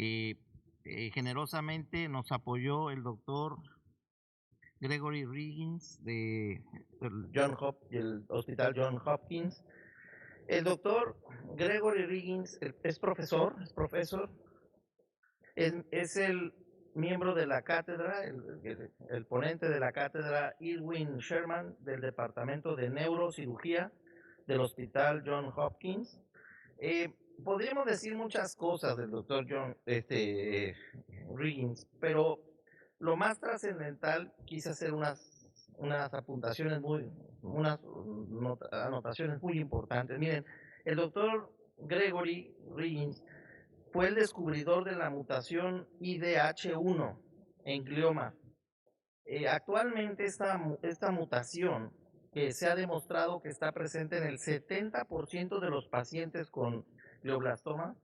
que generosamente nos apoyó el doctor Gregory Riggins del Hospital John Hopkins. El doctor Gregory Riggins es el miembro de la cátedra, el ponente de la cátedra Irwin Sherman del Departamento de Neurocirugía del Hospital John Hopkins. Podríamos decir muchas cosas del doctor Riggins, pero lo más trascendental quise hacer unas anotaciones muy importantes. Miren, el doctor Gregory Riggins fue el descubridor de la mutación IDH1 en glioma. Actualmente esta mutación, que se ha demostrado que está presente en el 70% de los pacientes con glioblastoma,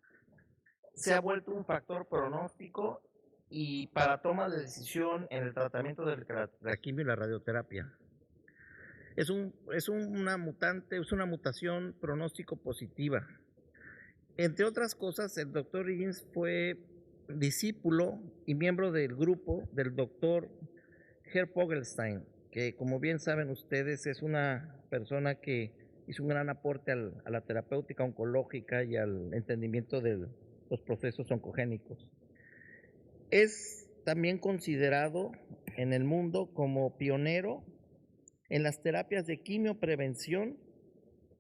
se ha vuelto un factor pronóstico y para toma de decisión en el tratamiento de la quimio y la radioterapia. Es una mutación pronóstico positiva. Entre otras cosas, el doctor Riggins fue discípulo y miembro del grupo del doctor Herb Vogelstein, que como bien saben ustedes es una persona que hizo un gran aporte a la terapéutica oncológica y al entendimiento de los procesos oncogénicos. Es también considerado en el mundo como pionero en las terapias de quimioprevención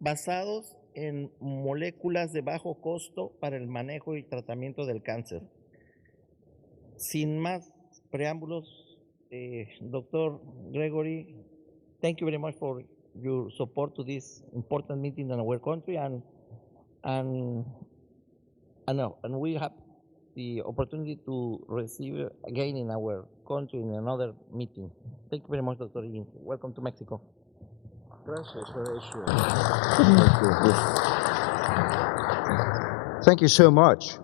basados en moléculas de bajo costo para el manejo y tratamiento del cáncer. Sin más preámbulos, Dr. Gregory, thank you very much for your support to this important meeting in our country, and we have the opportunity to receive again in our country in another meeting. Thank you very much, Dr. Riggins. Welcome to Mexico. Gracias, Horacio. Thank you so much.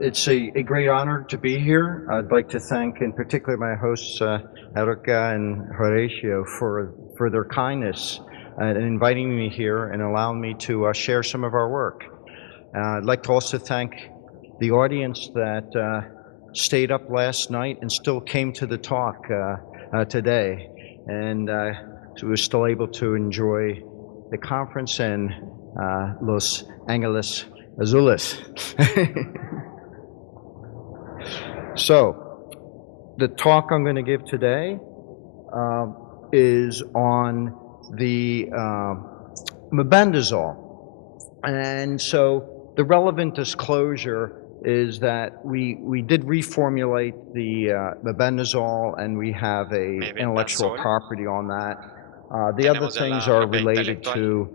It's a great honor to be here. I'd like to thank in particular my hosts, Erica and Horacio, for their kindness in inviting me here and allowing me to share some of our work. I'd like to also thank the audience that stayed up last night and still came to the talk today. And so we're still able to enjoy the conference in Los Angeles Azules. So, the talk I'm going to give today is on the mebendazole. And so, the relevant disclosure is that we did reformulate the mebendazole, and we have a intellectual property on that. The other things are related to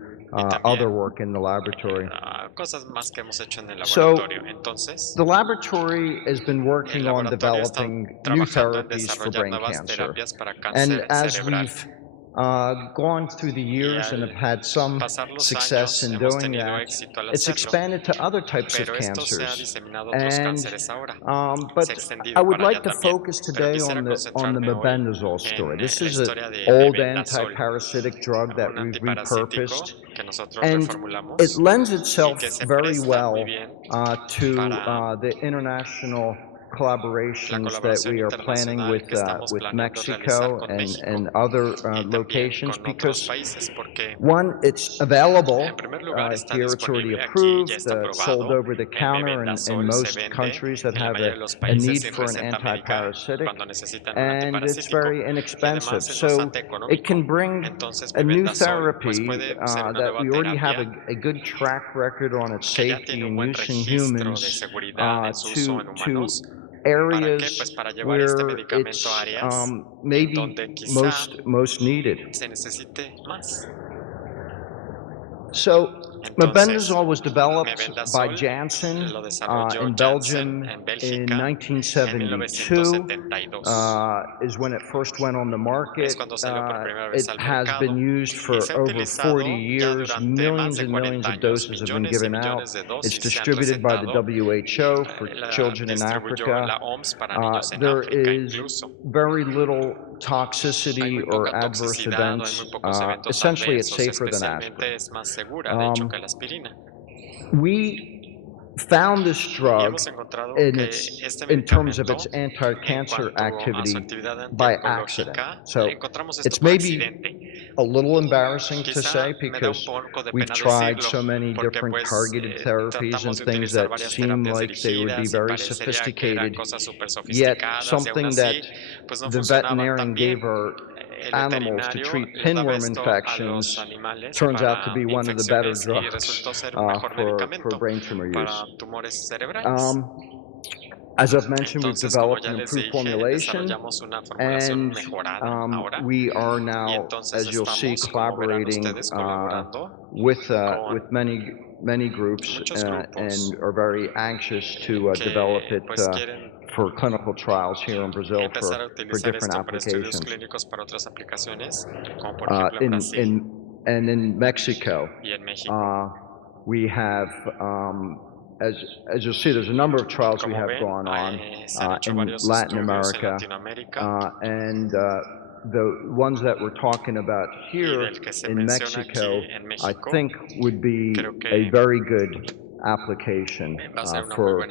other work in the laboratory. So, the laboratory has been working on developing new therapies for brain cancer. And as we've gone through the years and have had some success in doing that, it's expanded to other types of cancers. But I would like to focus today on the mebendazole story. This is an old anti-parasitic drug that we've repurposed, and it lends itself very well to the international collaborations that we are planning with Mexico and other locations, because one, it's available here, it's already approved, sold over the counter in most countries that have a need for an anti-parasitic, and it's very inexpensive. So it can bring a new therapy that we already have a good track record on its safety and use in humans to areas where it's maybe most needed. So mebendazole was developed by Janssen in Belgium in 1972, is when it first went on the market. It has been used for over 40 years. Millions and millions of doses have been given out. It's distributed by the WHO for children in Africa. There is very little toxicity or adverse events. Essentially, it's safer than aspirin. We found this drug in terms of its anti-cancer activity by accident. So it's maybe a little embarrassing to say because we've tried so many different targeted therapies and things that seem like they would be very sophisticated, yet something that the veterinarian gave our animals to treat pinworm infections turns out to be one of the better drugs for brain tumor use. As I've mentioned, we've developed an improved formulation, and we are now, as you'll see, collaborating with many groups and are very anxious to develop it for clinical trials here in Brazil for different applications. And in Mexico, we have, as you'll see, there's a number of trials we have going on in Latin America, and the ones that we're talking about here in Mexico, I think would be a very good application for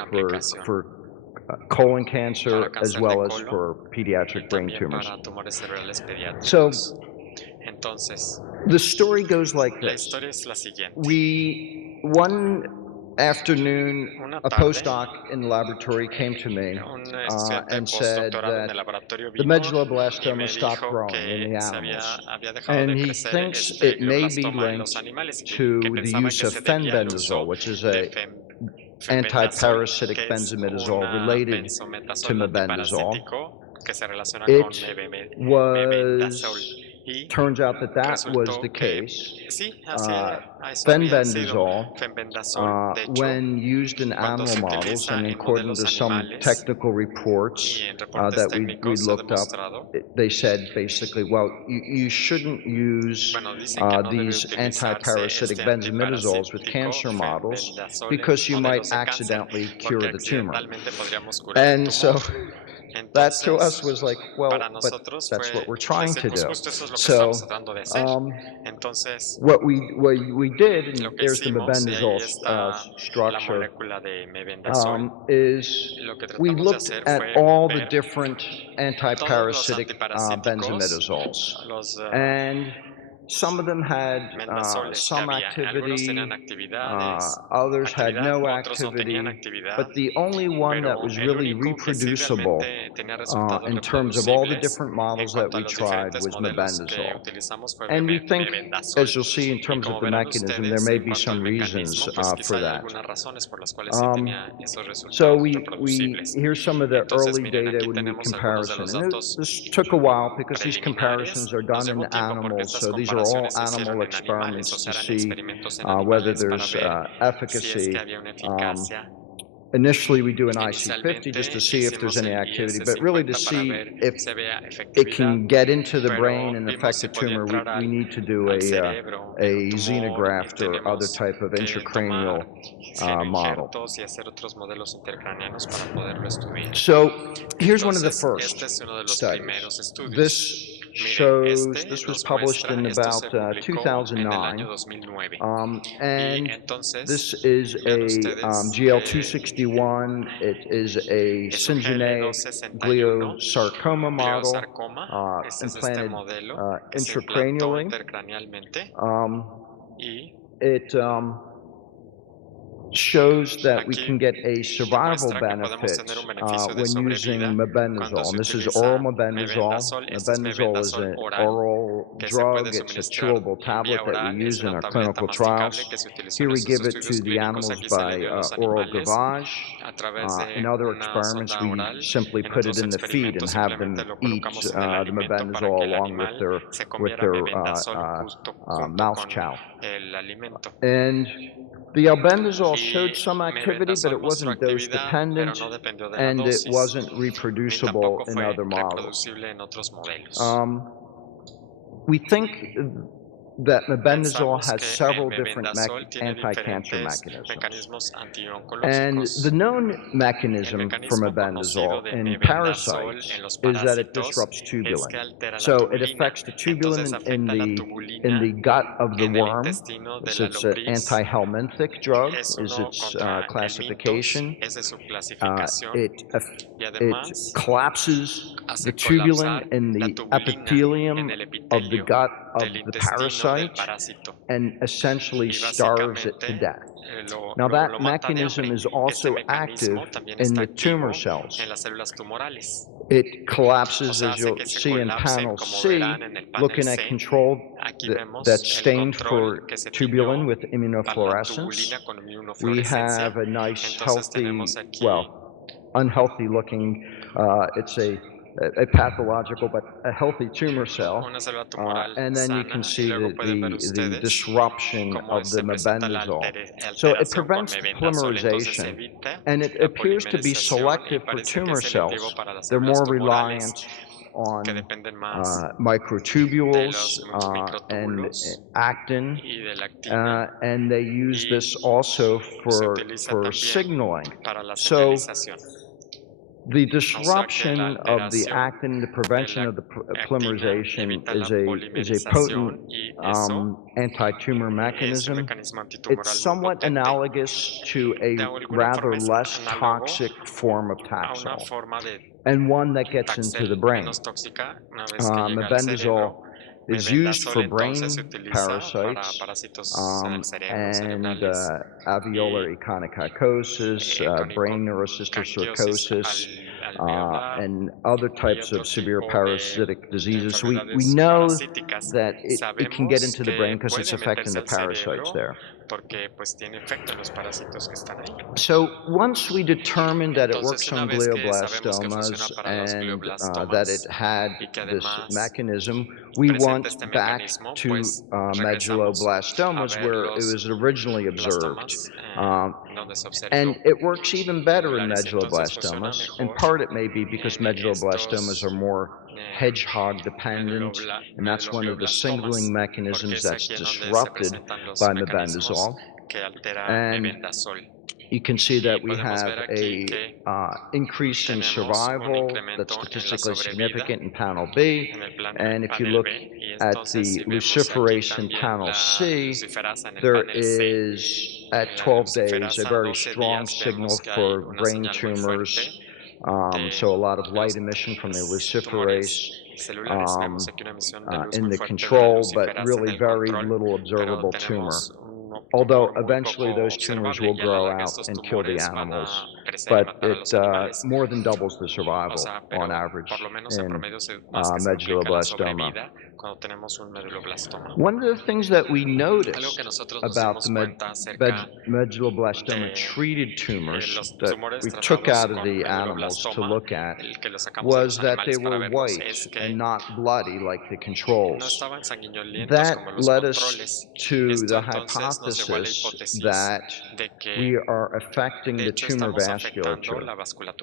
colon cancer as well as for pediatric brain tumors. So the story goes like this. One afternoon, a postdoc in the laboratory came to me and said that the medulloblastoma stopped growing in the animals, and he thinks it may be linked to the use of fenbendazole, which is a anti-parasitic benzimidazole related to mebendazole. Turns out that was the case. Fenbendazole, when used in animal models, and according to some technical reports that we looked up, they said basically, well, you shouldn't use these anti-parasitic benzimidazoles with cancer models because you might accidentally cure the tumor. And so that to us was like, well, but that's what we're trying to do. So what we did, and there's the mebendazole structure, is we looked at all the different anti-parasitic benzimidazoles, and some of them had some activity, others had no activity, but the only one that was really reproducible in terms of all the different models that we tried was mebendazole. And we think, as you'll see in terms of the mechanism, there may be some reasons for that. So here's some of the early data when we comparison. And this took a while because these comparisons are done in animals, so these are all animal experiments to see whether there's efficacy. Initially, we do an IC50 just to see if there's any activity, but really to see if it can get into the brain and affect the tumor, we need to do a xenograft or other type of intracranial model. So here's one of the first studies. This was published in about 2009, and this is a GL261. It is a syngeneic gliosarcoma model implanted intracranially. It shows that we can get a survival benefit when using mebendazole. And this is oral mebendazole. Mebendazole is an oral drug. It's a chewable tablet that we use in our clinical trials. Here we give it to the animals by oral gavage. In other experiments, we simply put it in the feed and have them eat the mebendazole along with their mouth chow. And the albendazole showed some activity, but it wasn't dose dependent, and it wasn't reproducible in other models. We think that mebendazole has several different anti-cancer mechanisms. And the known mechanism for mebendazole in parasites is that it disrupts tubulin. So it affects the tubulin in the gut of the worm. So it's an anti-helminthic drug, is its classification. It collapses the tubulin in the epithelium of the gut of the parasite and essentially starves it to death. Now that mechanism is also active in the tumor cells. It collapses, as you'll see in panel C, looking at control that's stained for tubulin with immunofluorescence. We have a nice, healthy, well, unhealthy looking, it's a pathological but a healthy tumor cell, and then you can see the disruption of the mebendazole. So it prevents polymerization, and it appears to be selective for tumor cells. They're more reliant on microtubules and actin, and they use this also for signaling. So the disruption of the actin, the prevention of the polymerization is a potent anti-tumor mechanism. It's somewhat analogous to a rather less toxic form of Taxol, and one that gets into the brain. Mebendazole is used for brain parasites and alveolar echinococosis, brain neurocystic sarcosis, and other types of severe parasitic diseases. We know that it can get into the brain because it's affecting the parasites there. So once we determined that it works on glioblastomas and that it had this mechanism, we went back to medulloblastomas where it was originally observed. And it works even better in medulloblastomas. In part it may be because medulloblastomas are more hedgehog dependent, and that's one of the signaling mechanisms that's disrupted by mebendazole. And you can see that we have a increase in survival that's statistically significant in panel B. And if you look at the luciferase in panel C, there is at 12 days a very strong signal for brain tumors. So a lot of light emission from the luciferase in the control, but really very little observable tumor. Although eventually those tumors will grow out and kill the animals, but it more than doubles the survival on average in medulloblastoma. One of the things that we noticed about the medulloblastoma treated tumors that we took out of the animals to look at was that they were white and not bloody like the controls. That led us to the hypothesis that we are affecting the tumor vasculature.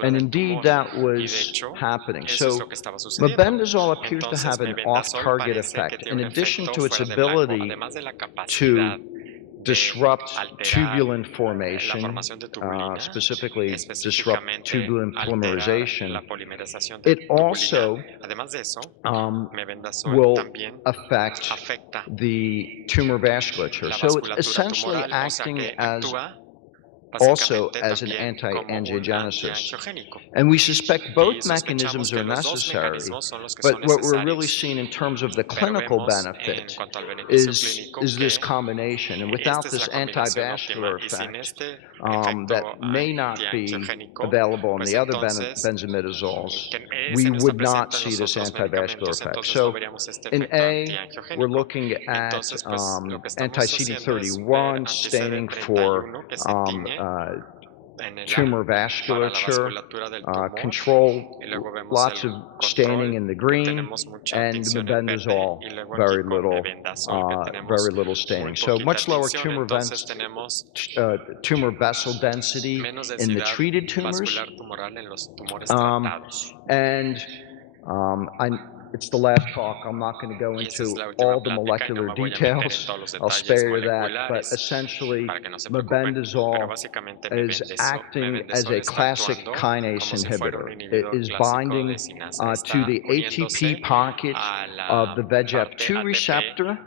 And indeed that was happening. So mebendazole appears to have an off-target effect. In addition to its ability to disrupt tubulin formation, specifically disrupt tubulin polymerization, it also will affect the tumor vasculature. So it's essentially acting as also as an anti-angiogenesis. And we suspect both mechanisms are necessary, but what we're really seeing in terms of the clinical benefit is this combination. And without this anti-vascular effect that may not be available in the other benzimidazoles, we would not see this anti-vascular effect. So in A, we're looking at anti-CD31 staining for tumor vasculature, control, lots of staining in the green, and mebendazole, very little staining. So much lower tumor vessel density in the treated tumors. it's the last talk. I'm not going to go into all the molecular details. I'll spare you that. But essentially, mebendazole is acting as a classic kinase inhibitor. It is binding to the ATP pocket of the VEGF2 receptor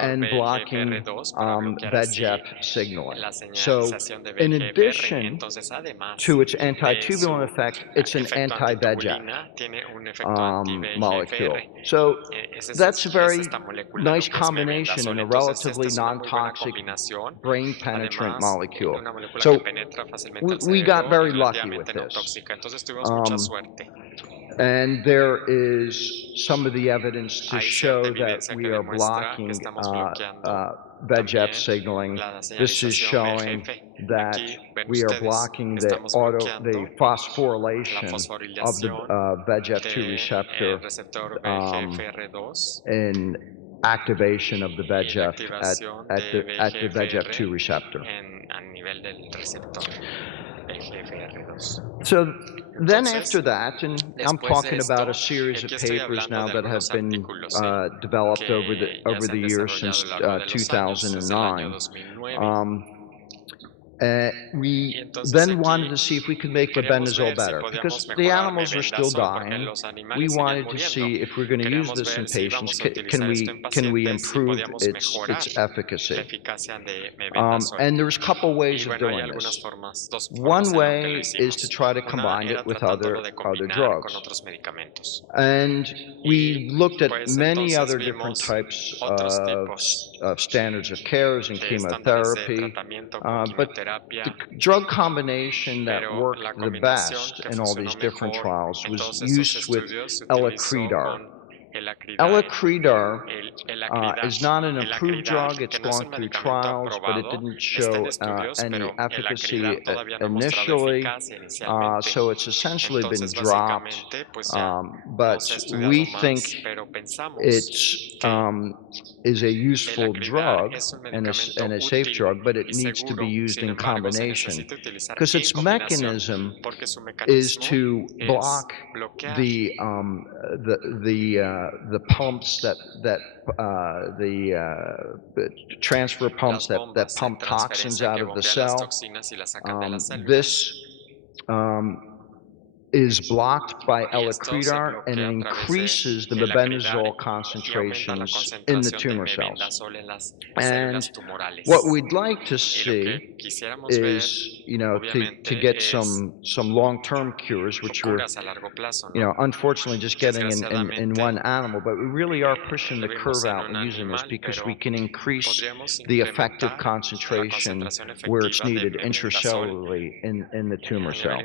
and blocking VEGF signaling. So in addition to its anti-tubulin effect, it's an anti-VEGF molecule. So that's a very nice combination in a relatively non-toxic, brain-penetrant molecule. So we got very lucky with this. And there is some of the evidence to show that we are blocking VEGF signaling. This is showing that we are blocking the phosphorylation of the VEGF2 receptor in activation of the VEGF at the VEGF2 receptor. So then after that, and I'm talking about a series of papers now that have been developed over the years since 2009. We then wanted to see if we could make mebendazole better, because the animals were still dying. We wanted to see if we're going to use this in patients, can we improve its efficacy? And there's a couple ways of doing this. One way is to try to combine it with other drugs. And we looked at many other different types of standards of care in chemotherapy, but the drug combination that worked the best in all these different trials was used with Elacritar. Elacritar is not an approved drug. It's gone through trials, but it didn't show any efficacy initially, so it's essentially been dropped. But we think it is a useful drug and a safe drug, but it needs to be used in combination, because its mechanism is to block the pumps the transfer pumps that pump toxins out of the cell. This is blocked by Elacritar, and it increases the mebendazole concentrations in the tumor cells. And what we'd like to see is, to get some long-term cures, which we're, unfortunately just getting in one animal, but we really are pushing the curve out and using this because we can increase the effective concentration where it's needed intracellularly in the tumor cell.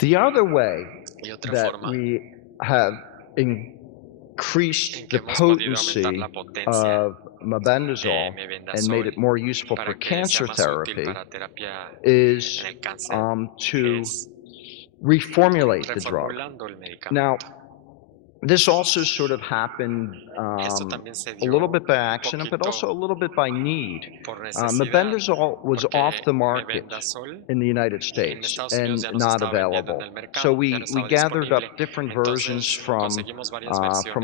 The other way that we have increased the potency of mebendazole and made it more useful for cancer therapy is to reformulate the drug. Now, this also sort of happened a little bit by accident, but also a little bit by need. Mebendazole was off the market in the United States and not available. So we gathered up different versions from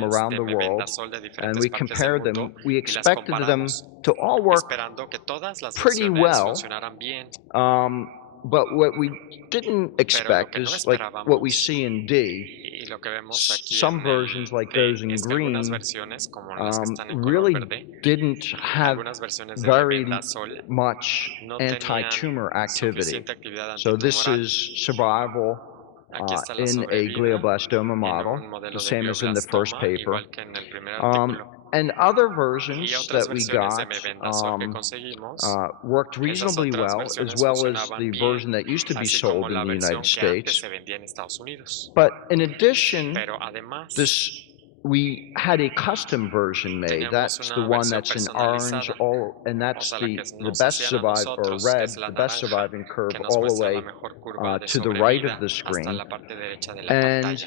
around the world, and we compared them. We expected them to all work pretty well. But what we didn't expect is, like what we see in D, some versions like those in green really didn't have very much anti-tumor activity. So this is survival in a glioblastoma model, the same as in the first paper. And other versions that we got worked reasonably well as the version that used to be sold in the United States. But in addition, we had a custom version made. That's the one that's in orange, and that's the best surviving, or red, the best surviving curve all the way to the right of the screen. And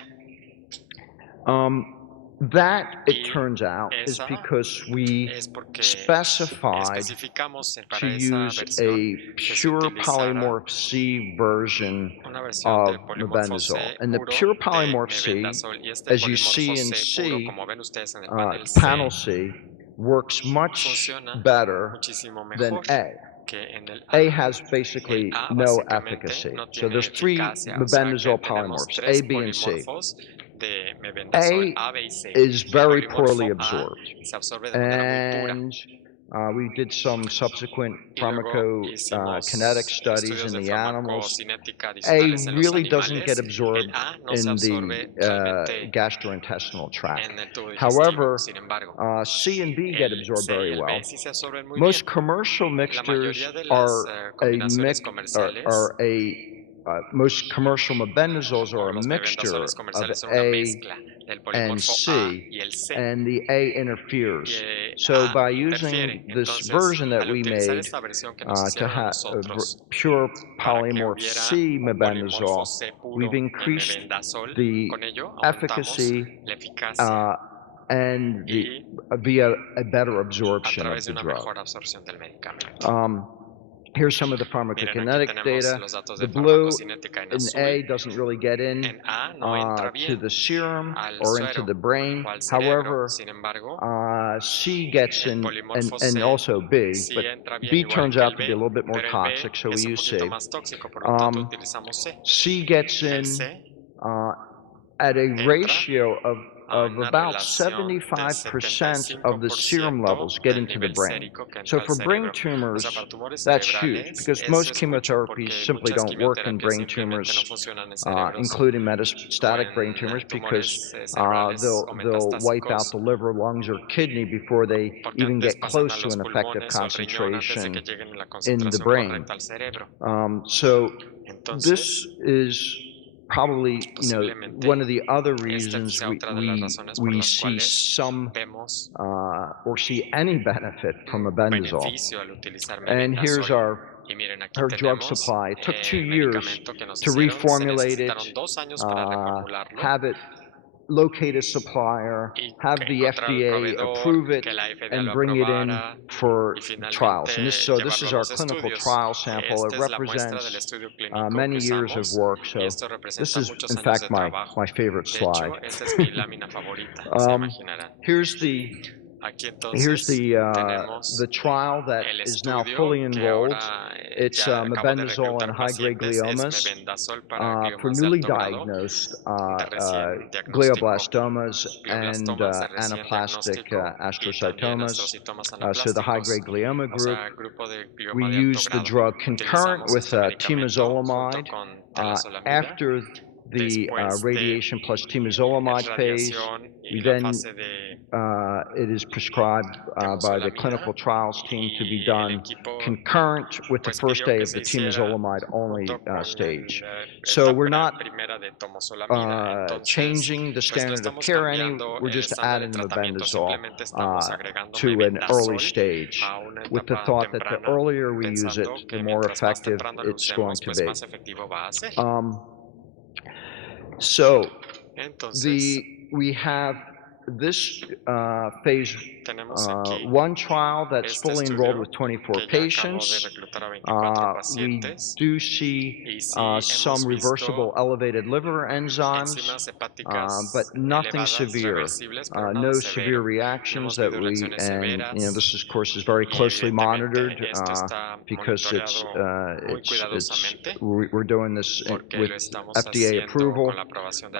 That, it turns out, is because we specified to use a pure polymorph C version of mebendazole. And the pure polymorph C, as you see in C, panel C, works much better than A. A has basically no efficacy. So there's three mebendazole polymorphs, A, B, and C. A is very poorly absorbed, and we did some subsequent pharmacokinetic studies in the animals. A really doesn't get absorbed in the gastrointestinal tract. However, C and B get absorbed very well. Most commercial mixtures most commercial mebendazoles are a mixture of A and C, and the A interferes. So by using this version that we made to have pure polymorph C mebendazole, we've increased the efficacy and via a better absorption of the drug. Here's some of the pharmacokinetic data. The blue in A doesn't really get in to the serum or into the brain. However, C gets in, and also B, but B turns out to be a little bit more toxic, so we use C. C gets in at a ratio of about 75% of the serum levels get into the brain. So for brain tumors, that's huge, because most chemotherapies simply don't work in brain tumors, including metastatic brain tumors, because they'll wipe out the liver, lungs, or kidney before they even get close to an effective concentration in the brain. So this is probably, one of the other reasons we see some or see any benefit from mebendazole. And here's our drug supply. It took 2 years to reformulate it, have it locate a supplier, have the FDA approve it, and bring it in for trials. And this is our clinical trial sample. It represents many years of work. So this is, in fact, my favorite slide. Here's the trial that is now fully enrolled. It's mebendazole in high-grade gliomas for newly diagnosed glioblastomas and anaplastic astrocytomas. So the high-grade glioma group, we use the drug concurrent with temozolomide. After the radiation plus temozolomide phase, then it is prescribed by the clinical trials team to be done concurrent with the first day of the temozolomide only stage. So we're not changing the standard of care any, we're just adding mebendazole to an early stage, with the thought that the earlier we use it, the more effective it's going to be. So we have this phase 1 trial that's fully enrolled with 24 patients. We do see some reversible elevated liver enzymes, but nothing severe. No severe reactions that and this of course is very closely monitored because we're doing this with FDA approval,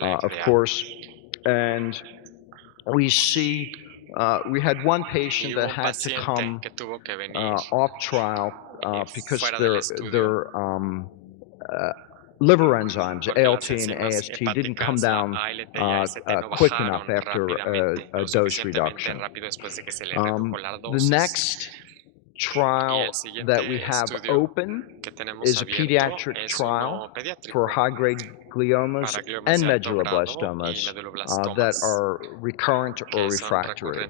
of course, and we see we had one patient that had to come off trial because their liver enzymes, ALT and AST, didn't come down quick enough after a dose reduction. The next trial that we have open is a pediatric trial for high-grade gliomas and medulloblastomas that are recurrent or refractory.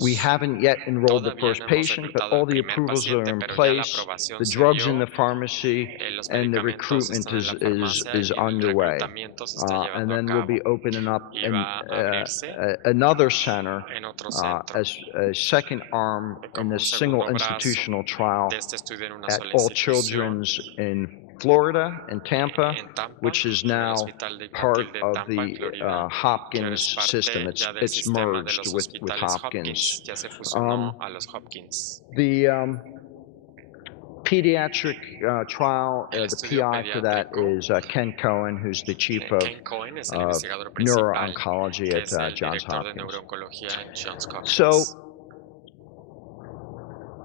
We haven't yet enrolled the first patient, but all the approvals are in place, the drugs in the pharmacy, and the recruitment is underway. And then we'll be opening up another center as a second arm in this single institutional trial at All Children's in Florida and Tampa, which is now part of the Hopkins system. It's merged with Hopkins. The pediatric trial, the PI for that is Ken Cohen, who's the chief of neuro-oncology at Johns Hopkins. So,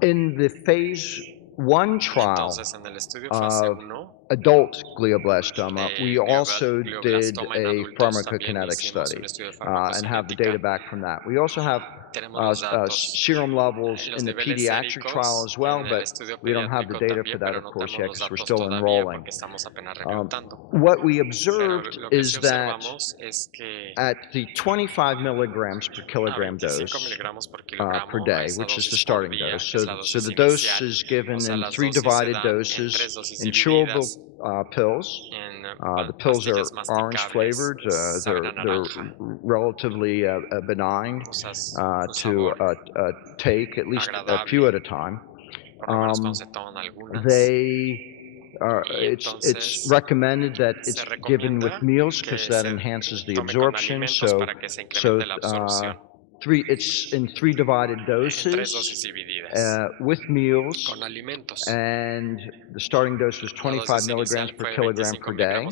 in the phase 1 trial of adult glioblastoma, we also did a pharmacokinetic study and have the data back from that. We also have serum levels in the pediatric trial as well, but we don't have the data for that, of course, yet because we're still enrolling. What we observed is that at the 25 milligrams per kilogram dose per day, which is the starting dose, so the dose is given in 3 divided doses in chewable pills. The pills are orange flavored. They're relatively benign to take, at least a few at a time. It's recommended that it's given with meals because that enhances the absorption. It's in 3 divided doses with meals, and the starting dose was 25 milligrams per kilogram per day,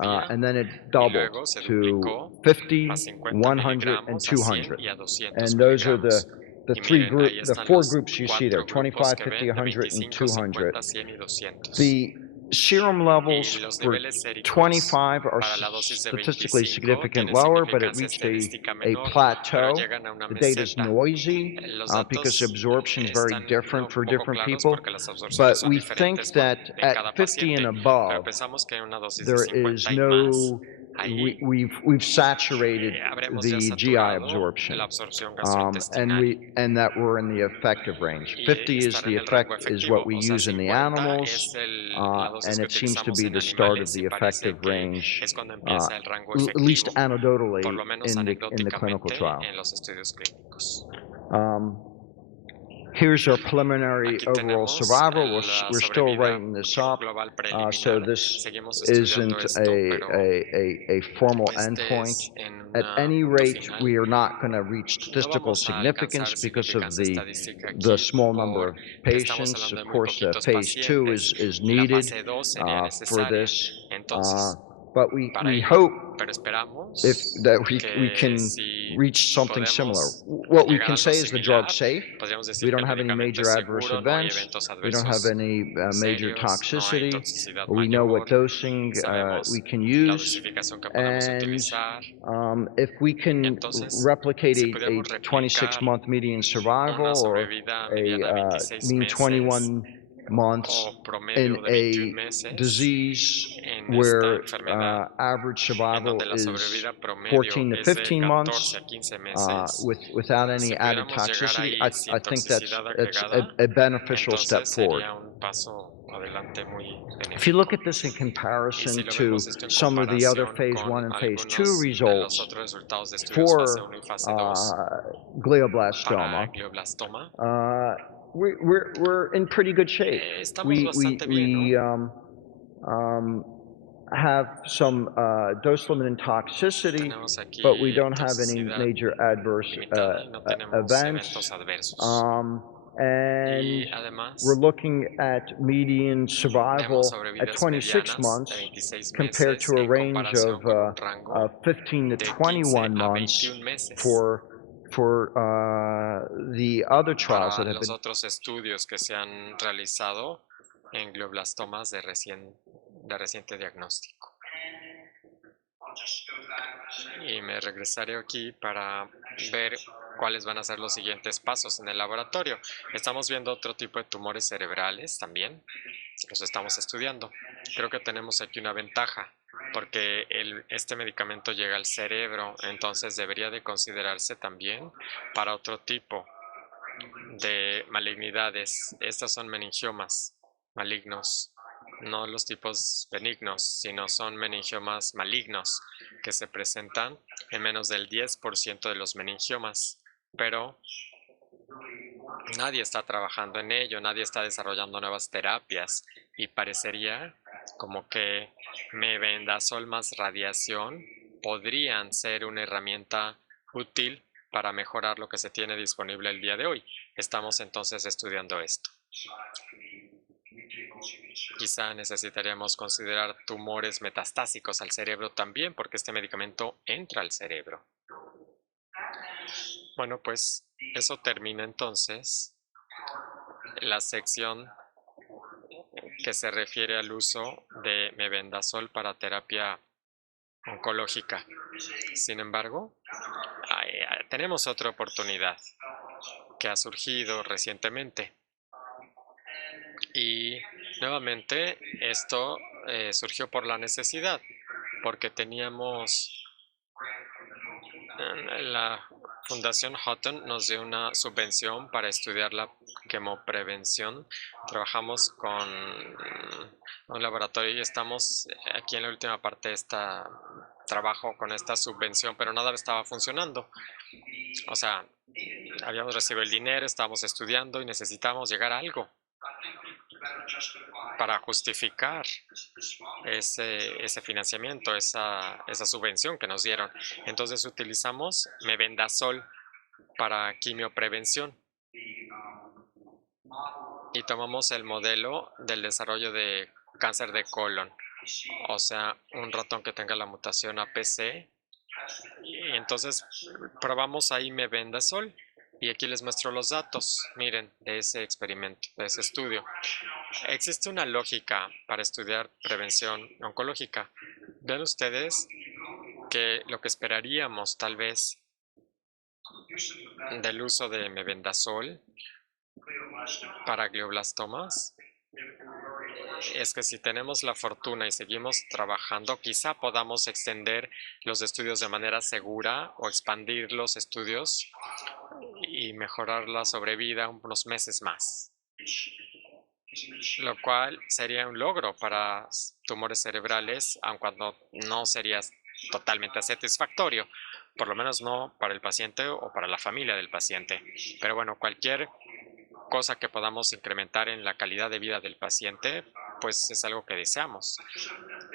and then it doubled to 50, 100, and 200. And those are the 4 groups you see there, 25, 50, 100, and 200. The serum levels for 25 are statistically significant lower, but it reached a plateau. The data is noisy because absorption is very different for different people, but we think that at 50 and above, there is no, we've saturated the GI absorption, and that we're in the effective range. 50 is the effect, is what we use in the animals, and it seems to be the start of the effective range, at least anecdotally in the clinical trial. Here's our preliminary overall survival. We're still writing this up, so this isn't a formal endpoint. At any rate, we are not going to reach statistical significance because of the small number of patients. Of course, phase 2 is needed for this, but we hope that we can reach something similar. What we can say is the drug's safe. We don't have any major adverse events. We don't have any major toxicity. We know what dosing we can use. And if we can replicate a 26-month median survival or a mean 21 months in a disease where average survival is 14 to 15 months without any added toxicity, I think that's a beneficial step forward. If you look at this in comparison to some of the other phase 1 and phase 2 results for glioblastoma, we're in pretty good shape. We have some dose-limiting toxicity, but we don't have any major adverse events. And we're looking at median survival at 26 months compared to a range of 15 to 21 months for the other trials that have been. Otros estudios que se han realizado en glioblastomas de reciente diagnóstico. Y me regresaré aquí para ver cuáles van a ser los siguientes pasos en el laboratorio. Estamos viendo otro tipo de tumores cerebrales también, los estamos estudiando. Creo que tenemos aquí una ventaja, porque este medicamento llega al cerebro, entonces debería de considerarse también para otro tipo de malignidades. Estos son meningiomas malignos, no los tipos benignos, sino son meningiomas malignos que se presentan en menos del 10% de los meningiomas, pero nadie está trabajando en ello, nadie está desarrollando nuevas terapias y parecería como que mebendazol más radiación podrían ser una herramienta útil para mejorar lo que se tiene disponible el día de hoy. Estamos entonces estudiando esto. Quizá necesitaríamos considerar tumores metastásicos al cerebro también, porque este medicamento entra al cerebro. Bueno, pues eso termina entonces la sección que se refiere al uso de mebendazol para terapia oncológica. Sin embargo, tenemos otra oportunidad que ha surgido recientemente. Y nuevamente esto surgió por la necesidad, porque teníamos la Fundación Hutton nos dio una subvención para estudiar la quemoprevención. Trabajamos con un laboratorio y estamos aquí en la última parte de este trabajo con esta subvención, pero nada estaba funcionando. O sea, habíamos recibido el dinero, estábamos estudiando y necesitábamos llegar a algo para justificar ese financiamiento, esa subvención que nos dieron. Entonces utilizamos mebendazol para quimioprevención y tomamos el modelo del desarrollo de cáncer de colon, o sea, un ratón que tenga la mutación APC, y entonces probamos ahí mebendazol. Y aquí les muestro los datos, miren, de ese experimento, de ese estudio. Existe una lógica para estudiar prevención oncológica. Ven ustedes que lo que esperaríamos tal vez del uso de mebendazol para glioblastomas es que si tenemos la fortuna y seguimos trabajando, quizá podamos extender los estudios de manera segura o expandir los estudios y mejorar la sobrevida unos meses más, lo cual sería un logro para tumores cerebrales, aun cuando no sería totalmente satisfactorio, por lo menos no para el paciente o para la familia del paciente. Pero bueno, cualquier cosa que podamos incrementar en la calidad de vida del paciente, pues es algo que deseamos.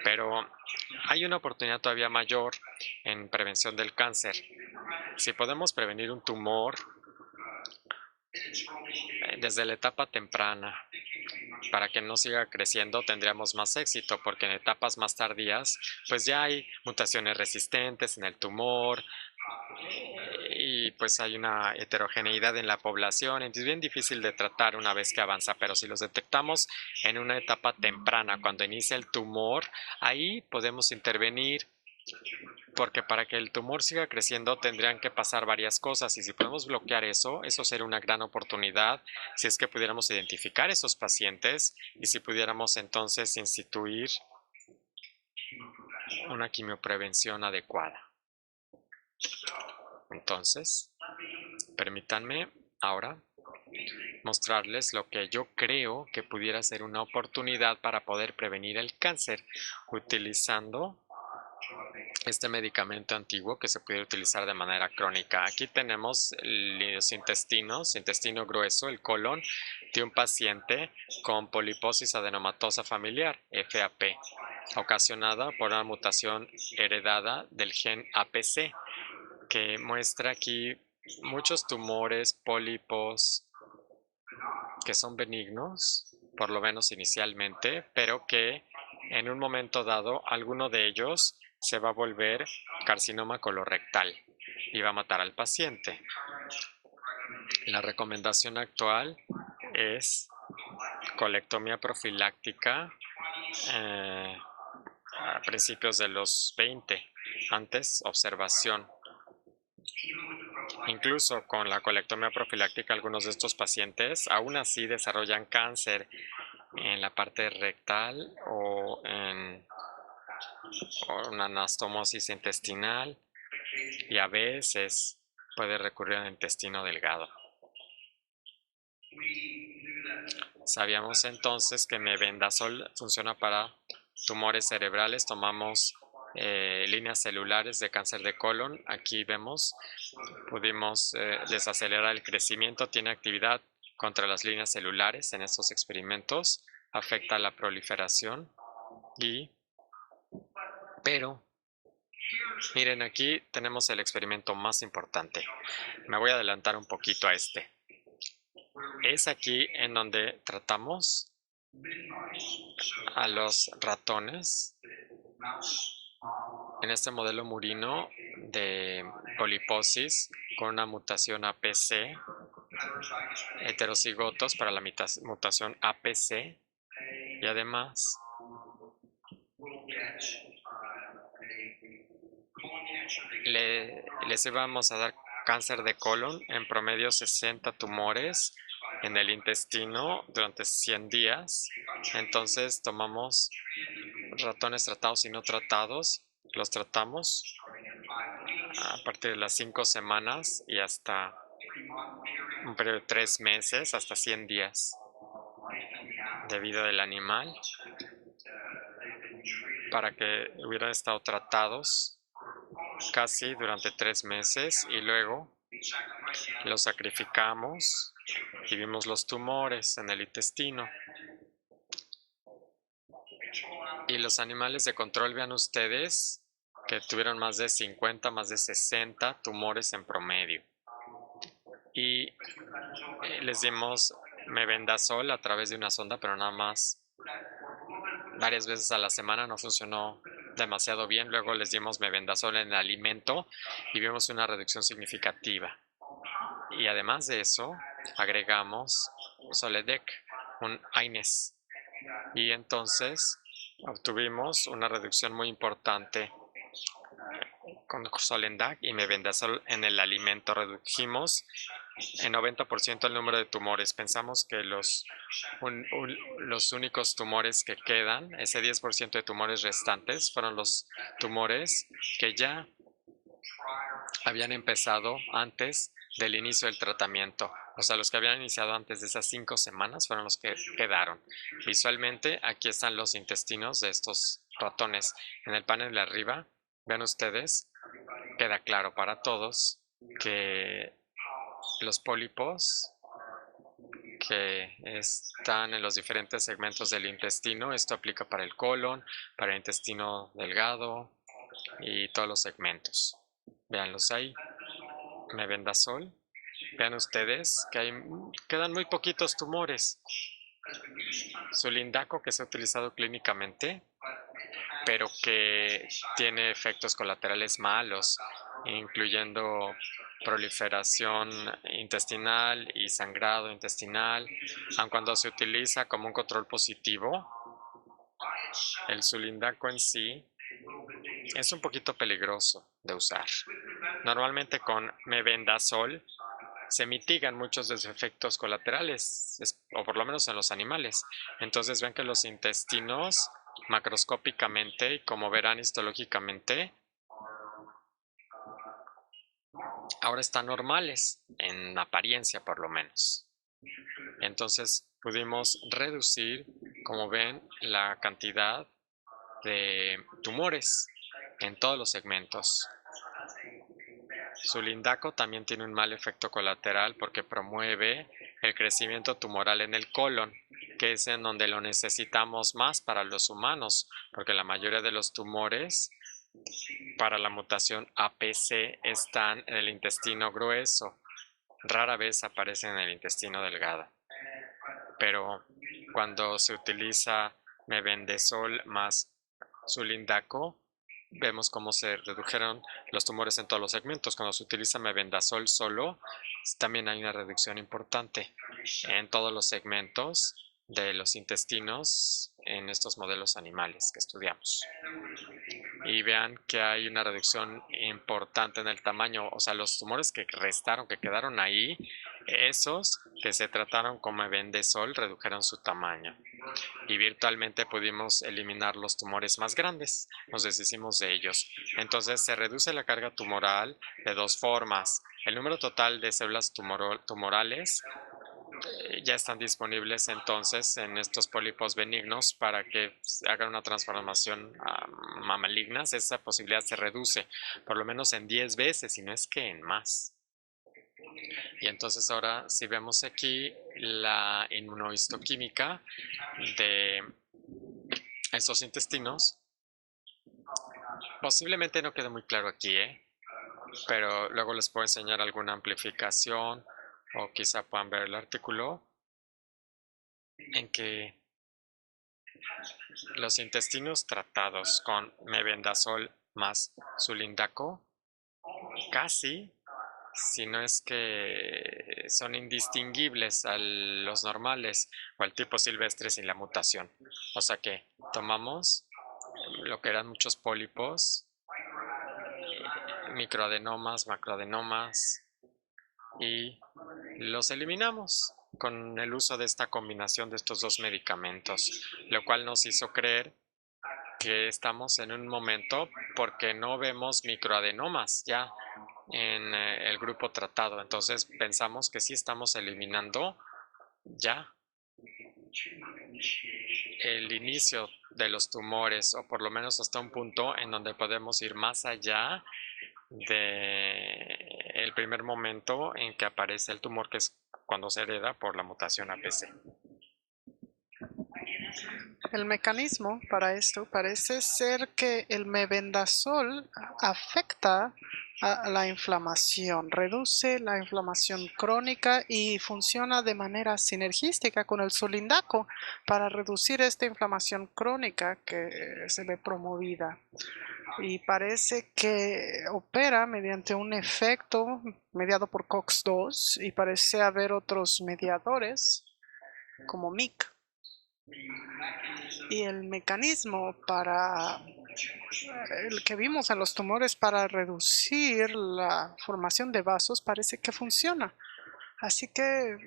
Pero hay una oportunidad todavía mayor en prevención del cáncer. Si podemos prevenir un tumor desde la etapa temprana, para que no siga creciendo, tendríamos más éxito, porque en etapas más tardías, pues ya hay mutaciones resistentes en el tumor y pues hay una heterogeneidad en la población, entonces es bien difícil de tratar una vez que avanza, pero si los detectamos en una etapa temprana, cuando inicia el tumor, ahí podemos intervenir, porque para que el tumor siga creciendo tendrían que pasar varias cosas y si podemos bloquear eso, eso sería una gran oportunidad si es que pudiéramos identificar esos pacientes y si pudiéramos entonces instituir una quimioprevención adecuada. Entonces, permítanme ahora mostrarles lo que yo creo que pudiera ser una oportunidad para poder prevenir el cáncer utilizando este medicamento antiguo que se puede utilizar de manera crónica. Aquí tenemos los intestinos, intestino grueso, el colon de un paciente con poliposis adenomatosa familiar, FAP, ocasionada por una mutación heredada del gen APC, que muestra aquí muchos tumores, pólipos, que son benignos, por lo menos inicialmente, pero que en un momento dado alguno de ellos se va a volver carcinoma colorectal y va a matar al paciente. La recomendación actual es colectomía profiláctica a principios de los 20, antes observación. Incluso con la colectomía profiláctica, algunos de estos pacientes aún así desarrollan cáncer en la parte rectal o en una anastomosis intestinal, y a veces puede recurrir al intestino delgado. Sabíamos entonces que mebendazol funciona para tumores cerebrales. Tomamos líneas celulares de cáncer de colon. Aquí vemos, pudimos desacelerar el crecimiento. Tiene actividad contra las líneas celulares en estos experimentos. Afecta la proliferación. Pero miren, aquí tenemos el experimento más importante. Me voy a adelantar un poquito a este. Es aquí en donde tratamos a los ratones en este modelo murino de poliposis con una mutación APC, heterocigotos para la mutación APC, y además les íbamos a dar cáncer de colon, en promedio 60 tumores en el intestino durante 100 días. Entonces tomamos ratones tratados y no tratados, los tratamos a partir de las 5 semanas y hasta un periodo de 3 meses, hasta 100 días de vida del animal, para que hubieran estado tratados casi durante 3 meses, y luego los sacrificamos y vimos los tumores en el intestino. Y los animales de control, vean ustedes que tuvieron más de 50, más de 60 tumores en promedio. Y les dimos mebendazol a través de una sonda, pero nada más varias veces a la semana. No funcionó demasiado bien. Luego les dimos mebendazol en el alimento y vimos una reducción significativa. Y además de eso, agregamos Soledec, un AINES. Y entonces obtuvimos una reducción muy importante con Solendac y mebendazol en el alimento. Redujimos en 90% el número de tumores. Pensamos que los únicos tumores que quedan, ese 10% de tumores restantes, fueron los tumores que ya habían empezado antes del inicio del tratamiento. O sea, los que habían iniciado antes de esas 5 semanas fueron los que quedaron. Visualmente, aquí están los intestinos de estos ratones. En el panel de arriba, vean ustedes, queda claro para todos que los pólipos que están en los diferentes segmentos del intestino, esto aplica para el colon, para el intestino delgado y todos los segmentos. Véanlos ahí. Mebendazol. Vean ustedes que quedan muy poquitos tumores. Sulindaco, que se ha utilizado clínicamente, pero que tiene efectos colaterales malos, incluyendo proliferación intestinal y sangrado intestinal. Aun cuando se utiliza como un control positivo, el sulindaco en sí es un poquito peligroso de usar. Normalmente con mebendazol se mitigan muchos de sus efectos colaterales, o por lo menos en los animales. Entonces ven que los intestinos macroscópicamente y como verán histológicamente ahora están normales, en apariencia por lo menos. Entonces pudimos reducir, como ven, la cantidad de tumores en todos los segmentos. Sulindaco también tiene un mal efecto colateral porque promueve el crecimiento tumoral en el colon, que es en donde lo necesitamos más para los humanos, porque la mayoría de los tumores para la mutación APC están en el intestino grueso. Rara vez aparecen en el intestino delgado. Pero cuando se utiliza mebendazol más sulindaco, vemos cómo se redujeron los tumores en todos los segmentos. Cuando se utiliza mebendazol solo, también hay una reducción importante en todos los segmentos de los intestinos en estos modelos animales que estudiamos. Y vean que hay una reducción importante en el tamaño, o sea, los tumores que restaron, que quedaron ahí, esos que se trataron con mebendazol redujeron su tamaño. Y virtualmente pudimos eliminar los tumores más grandes, nos deshicimos de ellos. Entonces se reduce la carga tumoral de dos formas. El número total de células tumorales ya están disponibles entonces en estos pólipos benignos para que hagan una transformación a malignas. Esa posibilidad se reduce por lo menos en 10 veces, si no es que en más. Y entonces ahora si vemos aquí la inmunohistoquímica de estos intestinos, posiblemente no quede muy claro aquí, pero luego les puedo enseñar alguna amplificación o quizá puedan ver el artículo en que los intestinos tratados con mebendazol más sulindaco casi, si no es que son indistinguibles a los normales o al tipo silvestre sin la mutación. O sea que tomamos lo que eran muchos pólipos, microadenomas, macroadenomas, y los eliminamos con el uso de esta combinación de estos dos medicamentos, lo cual nos hizo creer que estamos en un momento porque no vemos microadenomas ya en el grupo tratado. Entonces pensamos que sí estamos eliminando ya el inicio de los tumores, o por lo menos hasta un punto en donde podemos ir más allá de el primer momento en que aparece el tumor, que es cuando se hereda por la mutación APC. El mecanismo para esto parece ser que el mebendazol afecta a la inflamación, reduce la inflamación crónica y funciona de manera sinergística con el sulindaco para reducir esta inflamación crónica que se ve promovida. Y parece que opera mediante un efecto mediado por COX-2 y parece haber otros mediadores como MYC. Y el mecanismo para el que vimos en los tumores para reducir la formación de vasos parece que funciona. Así que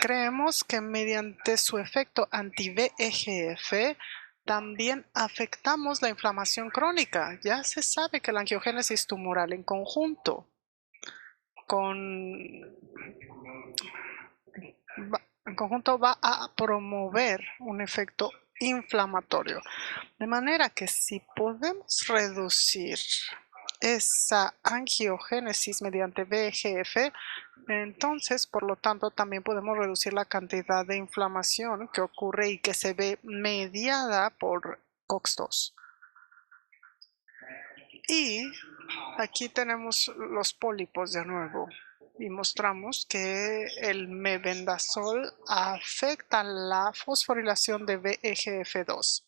creemos que mediante su efecto anti-VEGF también afectamos la inflamación crónica. Ya se sabe que la angiogénesis tumoral en conjunto va a promover un efecto inflamatorio. De manera que si podemos reducir esa angiogénesis mediante VEGF, entonces, por lo tanto, también podemos reducir la cantidad de inflamación que ocurre y que se ve mediada por COX-2. Y aquí tenemos los pólipos de nuevo. Y mostramos que el mebendazol afecta la fosforilación de VEGF2.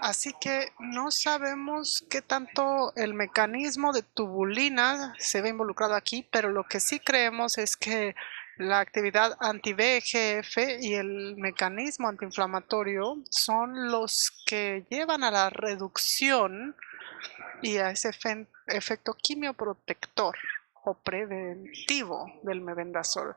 Así que no sabemos qué tanto el mecanismo de tubulina se ve involucrado aquí, pero lo que sí creemos es que la actividad anti-VEGF y el mecanismo antiinflamatorio son los que llevan a la reducción y a ese efecto quimioprotector o preventivo del mebendazol.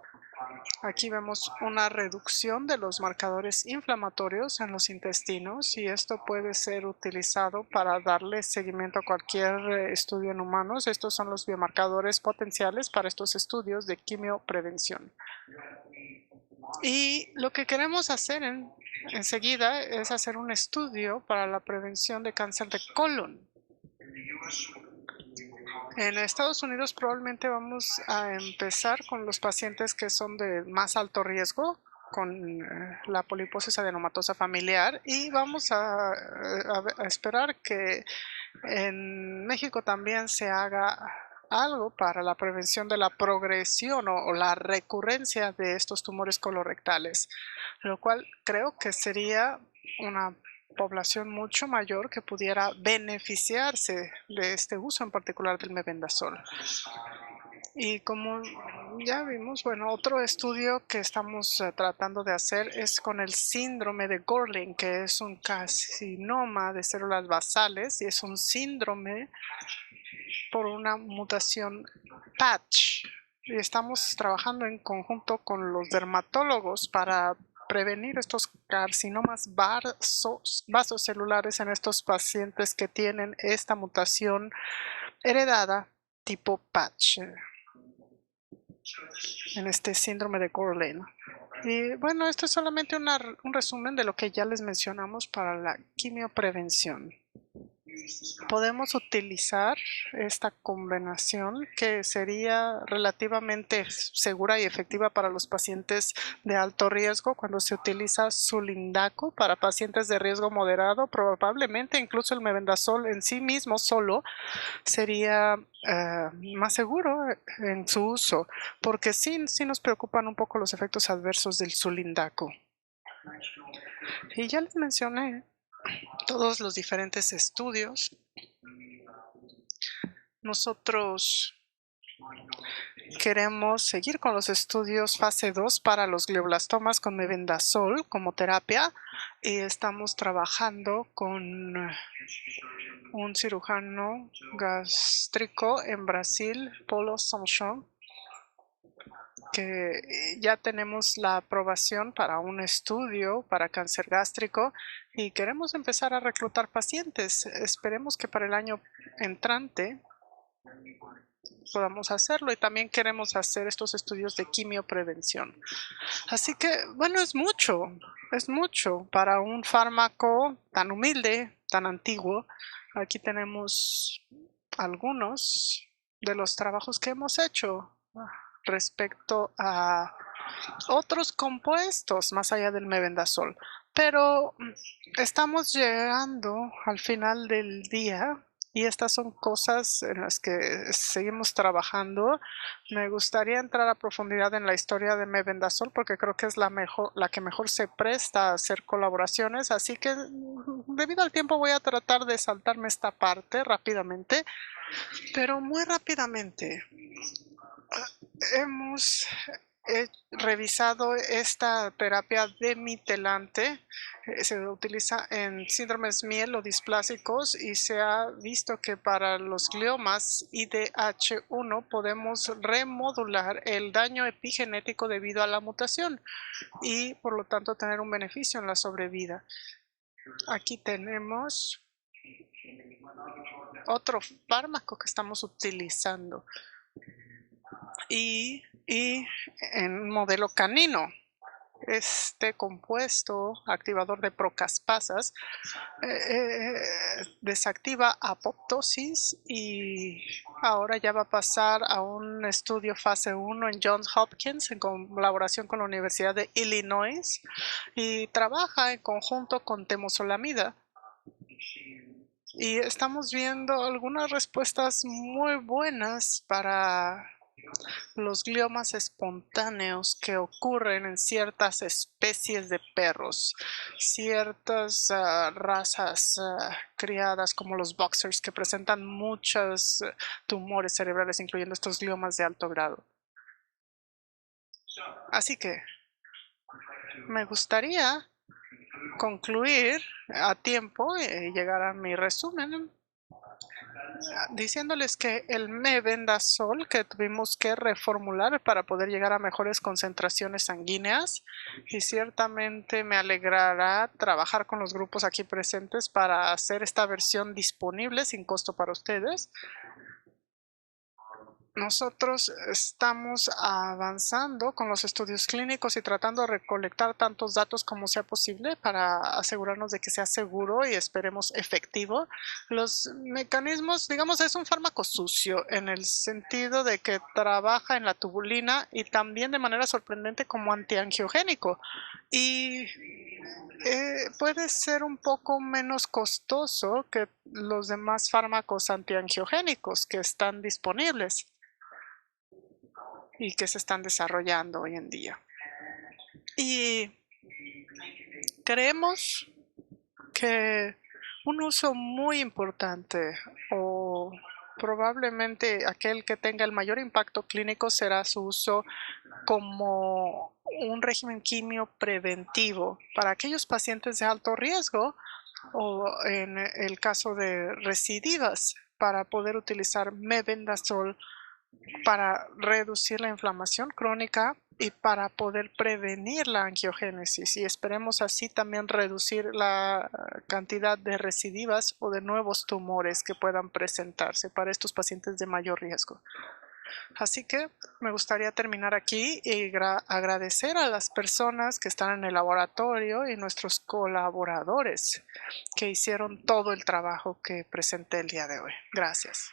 Aquí vemos una reducción de los marcadores inflamatorios en los intestinos y esto puede ser utilizado para darle seguimiento a cualquier estudio en humanos. Estos son los biomarcadores potenciales para estos estudios de quimioprevención. Y lo que queremos hacer enseguida es hacer un estudio para la prevención de cáncer de colon. En Estados Unidos probablemente vamos a empezar con los pacientes que son de más alto riesgo con la poliposis adenomatosa familiar y vamos a esperar que en México también se haga algo para la prevención de la progresión o la recurrencia de estos tumores colorectales, lo cual creo que sería una población mucho mayor que pudiera beneficiarse de este uso en particular del mebendazol. Y como ya vimos, bueno, otro estudio que estamos tratando de hacer es con el síndrome de Gorlin, que es un carcinoma de células basales y es un síndrome por una mutación patch. Y estamos trabajando en conjunto con los dermatólogos para prevenir estos carcinomas vasocelulares en estos pacientes que tienen esta mutación heredada tipo patch en este síndrome de Gorlin. Y bueno, esto es solamente un resumen de lo que ya les mencionamos para la quimioprevención. Podemos utilizar esta combinación que sería relativamente segura y efectiva para los pacientes de alto riesgo cuando se utiliza Sulindaco para pacientes de riesgo moderado. Probablemente incluso el mebendazol en sí mismo solo sería más seguro en su uso, porque sí nos preocupan un poco los efectos adversos del Sulindaco. Y ya les mencioné todos los diferentes estudios. Nosotros queremos seguir con los estudios fase 2 para los glioblastomas con mebendazol como terapia y estamos trabajando con un cirujano gástrico en Brasil, Paulo Sanchon, que ya tenemos la aprobación para un estudio para cáncer gástrico y queremos empezar a reclutar pacientes. Esperemos que para el año entrante podamos hacerlo y también queremos hacer estos estudios de quimioprevención. Así que, bueno, es mucho para un fármaco tan humilde, tan antiguo. Aquí tenemos algunos de los trabajos que hemos hecho respecto a otros compuestos más allá del mebendazol. Pero estamos llegando al final del día y estas son cosas en las que seguimos trabajando. Me gustaría entrar a profundidad en la historia de mebendazol porque creo que es la que mejor se presta a hacer colaboraciones. Así que debido al tiempo voy a tratar de saltarme esta parte rápidamente, pero muy rápidamente. Hemos revisado esta terapia demitelante. Se utiliza en síndromes mielodisplásicos y se ha visto que para los gliomas IDH1 podemos remodular el daño epigenético debido a la mutación y por lo tanto tener un beneficio en la sobrevida. Aquí tenemos otro fármaco que estamos utilizando y en un modelo canino. Este compuesto activador de procaspasas desactiva apoptosis y ahora ya va a pasar a un estudio fase 1 en Johns Hopkins en colaboración con la Universidad de Illinois y trabaja en conjunto con temozolomida. Y estamos viendo algunas respuestas muy buenas para los gliomas espontáneos que ocurren en ciertas especies de perros, ciertas razas criadas como los boxers que presentan muchos tumores cerebrales, incluyendo estos gliomas de alto grado. Así que me gustaría concluir a tiempo y llegar a mi resumen diciéndoles que el mebendazol que tuvimos que reformular para poder llegar a mejores concentraciones sanguíneas y ciertamente me alegrará trabajar con los grupos aquí presentes para hacer esta versión disponible sin costo para ustedes. Nosotros estamos avanzando con los estudios clínicos y tratando de recolectar tantos datos como sea posible para asegurarnos de que sea seguro y esperemos efectivo. Los mecanismos, digamos, es un fármaco sucio en el sentido de que trabaja en la tubulina y también de manera sorprendente como antiangiogénico. Y puede ser un poco menos costoso que los demás fármacos antiangiogénicos que están disponibles y que se están desarrollando hoy en día. Y creemos que un uso muy importante o probablemente aquel que tenga el mayor impacto clínico será su uso como un régimen quimio preventivo para aquellos pacientes de alto riesgo o en el caso de recidivas para poder utilizar mebendazol para reducir la inflamación crónica y para poder prevenir la angiogénesis, y esperemos así también reducir la cantidad de recidivas o de nuevos tumores que puedan presentarse para estos pacientes de mayor riesgo. Así que me gustaría terminar aquí y agradecer a las personas que están en el laboratorio y nuestros colaboradores que hicieron todo el trabajo que presenté el día de hoy. Gracias.